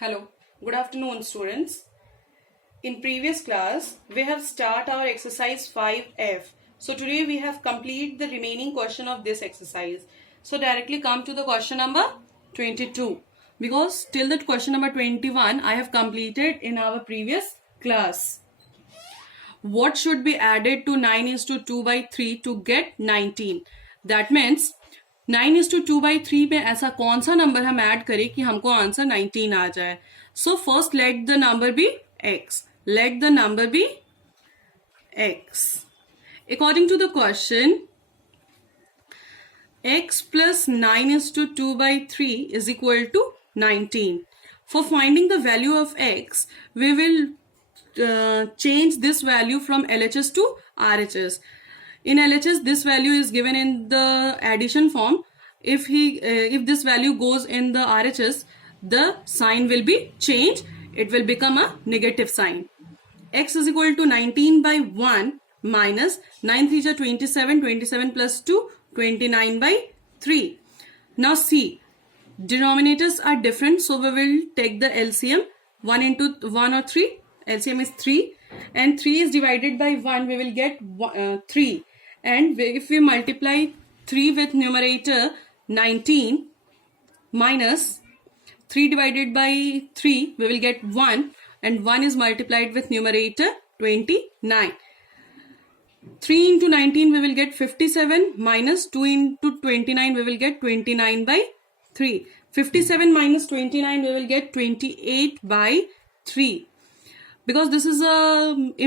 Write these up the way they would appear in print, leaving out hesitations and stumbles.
Hello, good afternoon students. In previous class, we have start our exercise 5F. So today we have complete the remaining question of this exercise. So directly come to the question number 22. Because till that question number 21 I have completed in our previous class. What should be added to 9:2/3 to get 19? That means 9:2/3 में ऐसा कौन सा number हम add करें कि हमको answer 19 आ जाए. So first let the number B x. Let the number be x. According to the question, x plus 9:2/3 is equal to 19. For finding the value of x, we will change this value from LHS to RHS. In LHS, this value is given in the addition form. If this value goes in the RHS, the sign will be changed. It will become a negative sign. X is equal to 19 by 1 minus 9 3 27, 27 plus 2, 29 by 3. Now see, denominators are different, so we will take the LCM. 1 into 1 or 3, LCM is 3, and 3 is divided by 1, we will get 3. And if we multiply 3 with numerator 19 minus 3 divided by 3, we will get 1, and 1 is multiplied with numerator 29. 3 into 19 we will get 57 minus 2 into 29 we will get 29 by 3. 57 minus 29 we will get 28 by 3. Because this is a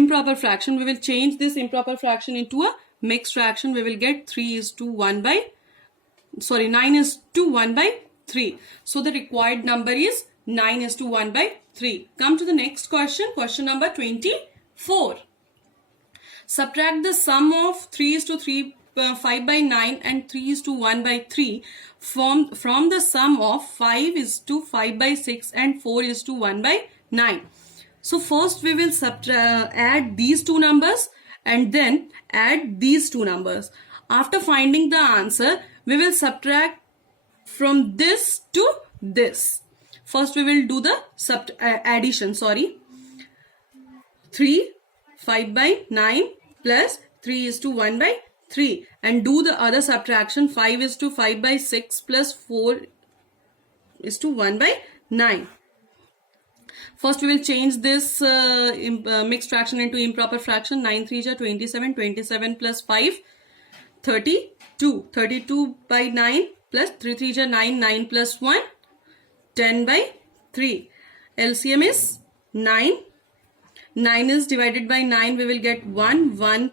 improper fraction, we will change this improper fraction into a mixed fraction. We will get 9 is to 1 by 3. So the required number is 9:1 by 3. Come to the next question, question number 24. Subtract the sum of 3:3, 5 by 9 and 3:1 by 3 from the sum of 5:5 by 6 and 4:1 by 9. So first we will add these two numbers and then add these two numbers. After finding the answer, we will subtract from this to this. First we will do the addition. 3 5 by 9 plus 3:1 by 3, and do the other subtraction. 5:5 by 6 plus 4:1 by 9. First we will change this mixed fraction into improper fraction. 9 3 27, 27 plus 5 32. 32 by 9 plus 3 3 9, 9 plus 1 10 by 3. LCM is 9. 9 is divided by 9, we will get 1. 1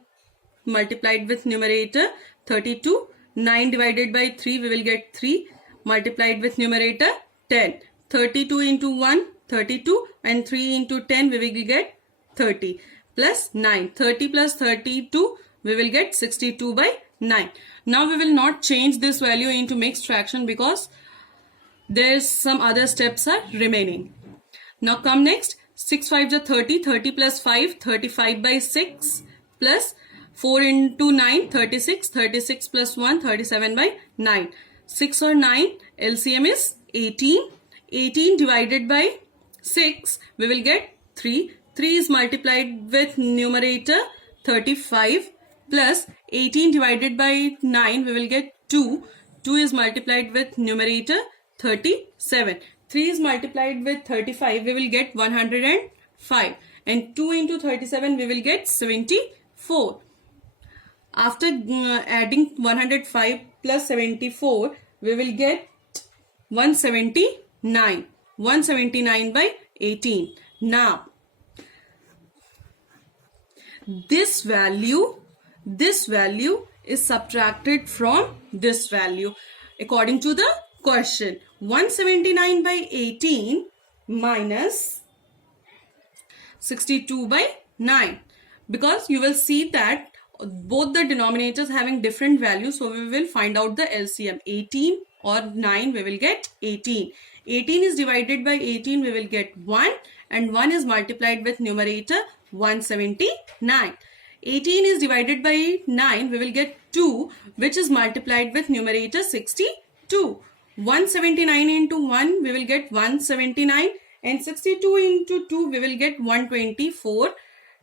multiplied with numerator 32. 9 divided by 3, we will get 3 multiplied with numerator 10. 32 into 1, 32, and 3 into 10, we will get 30 plus 9. 30 plus 32, we will get 62 by 9. Now we will not change this value into mixed fraction because there's some other steps are remaining. Now come next. 6 5 30, 30 plus 5, 35 by 6 plus 4 into 9, 36, 36 plus 1, 37 by 9. 6 or 9, LCM is 18. 18 divided by 6, we will get 3. 3 is multiplied with numerator 35 plus 18 divided by 9, we will get 2. 2 is multiplied with numerator 37. 3 is multiplied with 35, we will get 105. And 2 into 37, we will get 74. After adding 105 plus 74, we will get 179. 179 by 18. Now, this value is subtracted from this value according to the question. 179 by 18 minus 62 by 9. Because you will see that both the denominators having different values, so we will find out the LCM. 18 or 9, we will get 18. 18 is divided by 18, we will get 1, and 1 is multiplied with numerator 179. 18 is divided by 9, we will get 2, which is multiplied with numerator 62. 179 into 1, we will get 179. and 62 into 2 we will get 124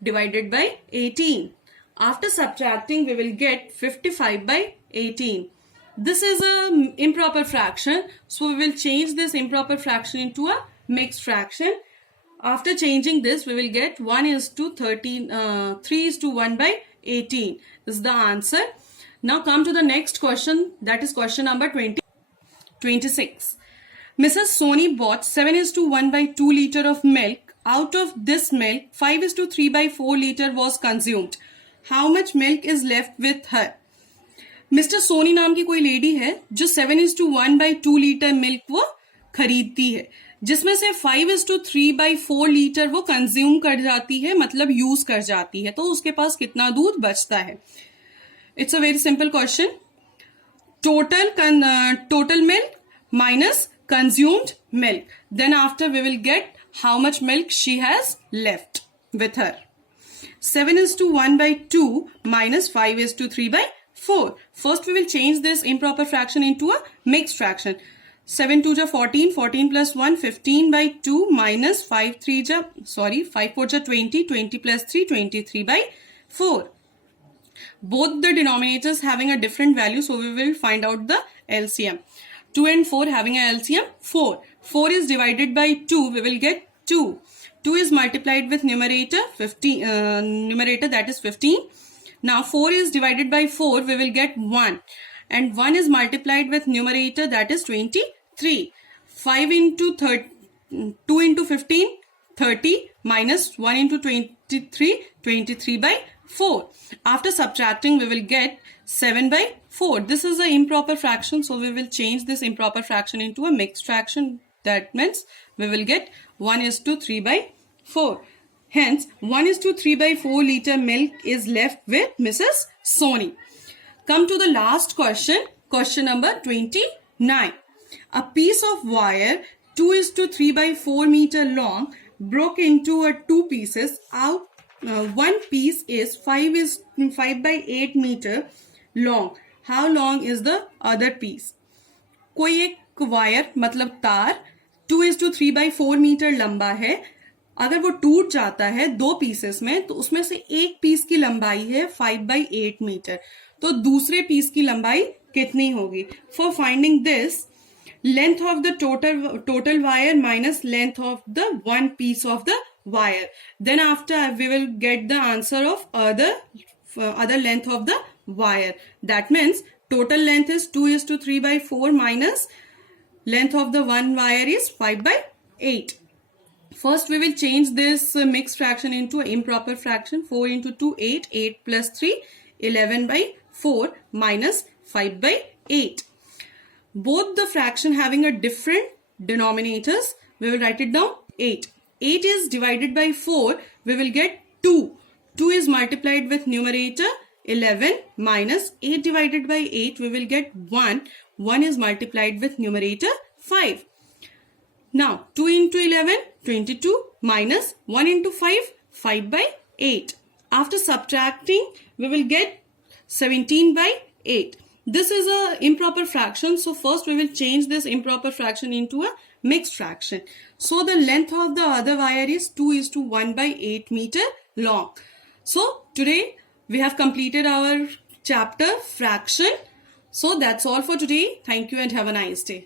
divided by 18. After subtracting, we will get 55 by 18. This is a improper fraction, so we will change this improper fraction into a mixed fraction. After changing this, we will get 1 is to 13, 3 is to 1 by 18. This is the answer. Now come to the next question, that is question number 26. Mrs. Soni bought 7 is to 1 by 2 liter of milk. Out of this milk, 5 is to 3 by 4 liter was consumed. How much milk is left with her? Mr Soni नाम की कोई lady है जो 7:1/2 litre milk वो खरीदती है, जिसमें से 5:3/4 लीटर वो कंज्यूम कर जाती है, मतलब यूज कर जाती है. तो उसके पास कितना दूध बचता है? It's a very simple question. Total milk minus consumed milk. Then after we will get how much milk she has left with her. 7:1/2 minus 5:3/4. First we will change this improper fraction into a mixed fraction. 7 2 ja 14, 14 plus 1 15/2 minus 5 4 ja 20, 20 plus 3 23/4. Both the denominators having a different value, so we will find out the LCM. 2 and 4 having a LCM 4. 4 is divided by 2, we will get 2. 2 is multiplied with numerator 15, numerator that is 15. Now 4 is divided by 4, we will get 1. And 1 is multiplied with numerator that is 23. 5 into 2 into 15, 30 minus 1 into 23, 23/4. After subtracting, we will get 7/4. This is an improper fraction, so we will change this improper fraction into a mixed fraction. That means we will get 1:3/4. Hence, 1:3/4 liter milk is left with Mrs. Soni. Come to the last question, question number 29. A piece of wire 2:3/4 meter long broke into 2 pieces. One piece is 5/8 meter long. How long is the other piece? कोई एक wire मतलब तार 2:3/4 metre लंबा है. अगर वो टूट जाता है 2 पीसेस में, तो उसमें से एक पीस की लंबाई है 5/8 मीटर. तो दूसरे पीस की लंबाई कितनी होगी? For finding this, length of the total wire minus length of the one piece of the wire. Then after we will get the answer of other length of the wire. That means total length is 2:3/4 minus length of the one wire is 5/8. First we will change this mixed fraction into an improper fraction. 4 into 2 8, 8 plus 3 11/4 minus 5/8. Both the fraction having a different denominators, we will write it down 8. 8 is divided by 4, we will get 2. 2 is multiplied with numerator 11 minus 8 divided by 8, we will get 1. 1 is multiplied with numerator 5. Now 2 into 11, 22 minus 1 into 5, 5/8. After subtracting, we will get 17/8. This is a improper fraction, so first we will change this improper fraction into a mixed fraction. So the length of the other wire is 2:1/8 meter long. So today we have completed our chapter fraction. So that's all for today. Thank you and have a nice day.